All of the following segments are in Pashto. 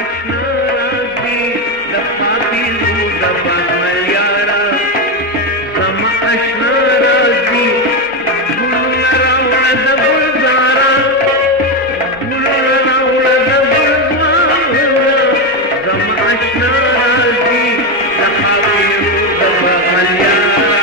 اشنا راځي د خاطرو د بازمل یارا زما اشنا راځي ګلونه راوړه د ګلزارا ګلونه راوړه د ګلزارا زما اشنا راځي د خاطرو د بازمل یارا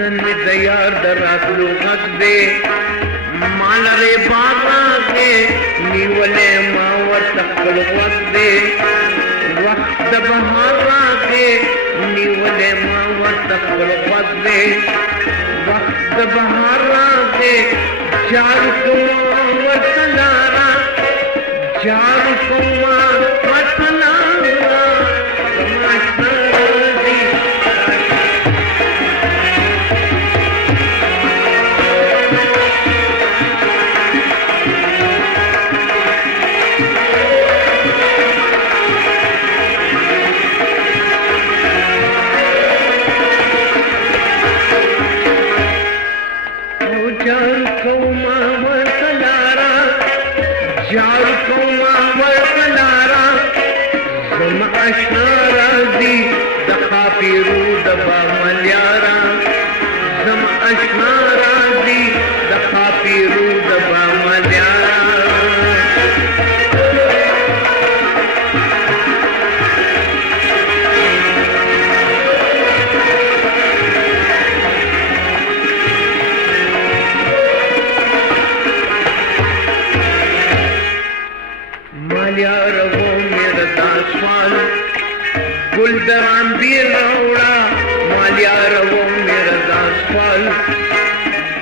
نن د یار د راتلو غږ دی ما لرې باغ راغې نیولې ما ورته خپل غوږ دی وخت د بهار راغې نیولې ما ورته خپل غوږ دی وخت د بهار راغې جارو کومه ورته لاره جارو کومه ورته لاره زما اشنا راځي جار کوما ورکلارا جار کوما ورکلارا زما اشنا راځي د خاطرو د بازمل یارا زما اشنا راځي د خاطرو د بازمل یارا مالیا رو میرا داسوال گل دران بیر روڑا مالیا رو میرا داسوال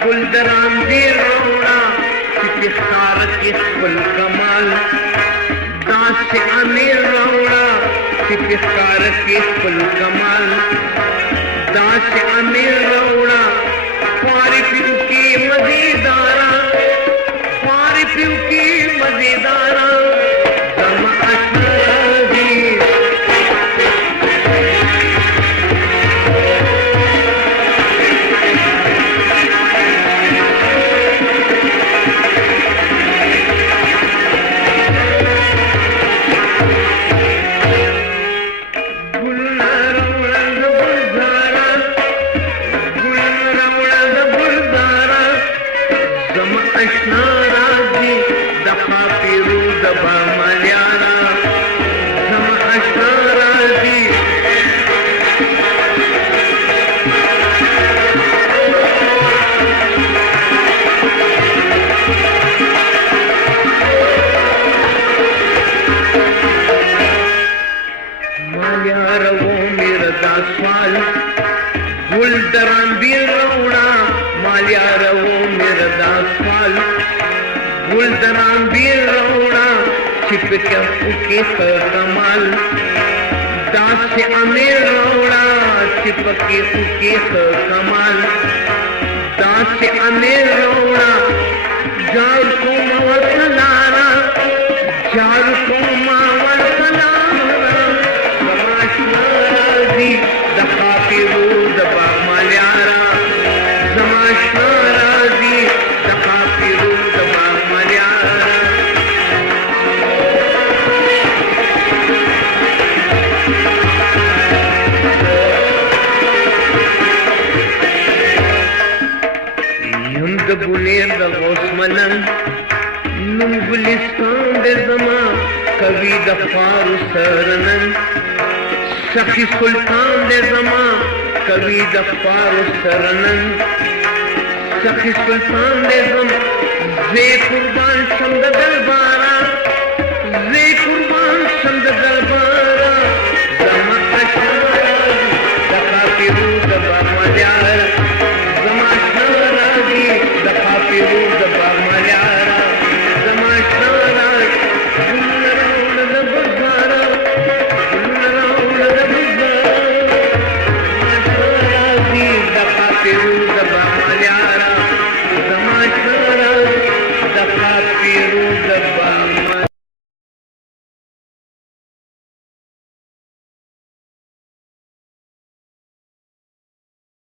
گل دران بیر روڑا چپی خارت کی خپل کمال داس سے امیر روڑا چپی خارت کی خپل کمال داس سے امیر روڑا پاری پیو کی مزیدارا پاری پیو کی مزیدارا اشنا راځي د خاطرو د بازمل یارا زما اشنا راځي مالیا رو میرا داسوال گل دران بیر روڑا مالیا رو میرا داسوال گل دران بیر روڑا چپکیا کی کمال داس سے امیر روڑا چپکی کی کمال داس سے امیر روڑا جار کو ورکلارا جار کو ورکلارا زما اشنا راځي د خاطرو د بازمل یارا زما اشنا راځي د خاطرو د بازمل یارا یم د بنیر د غوث منم نوم ګلستان د زما کوي د فارو سرنن سخی سلطان د زما کوي د فارو سرنن سخی سلطان د زما زه قربان شم د دربار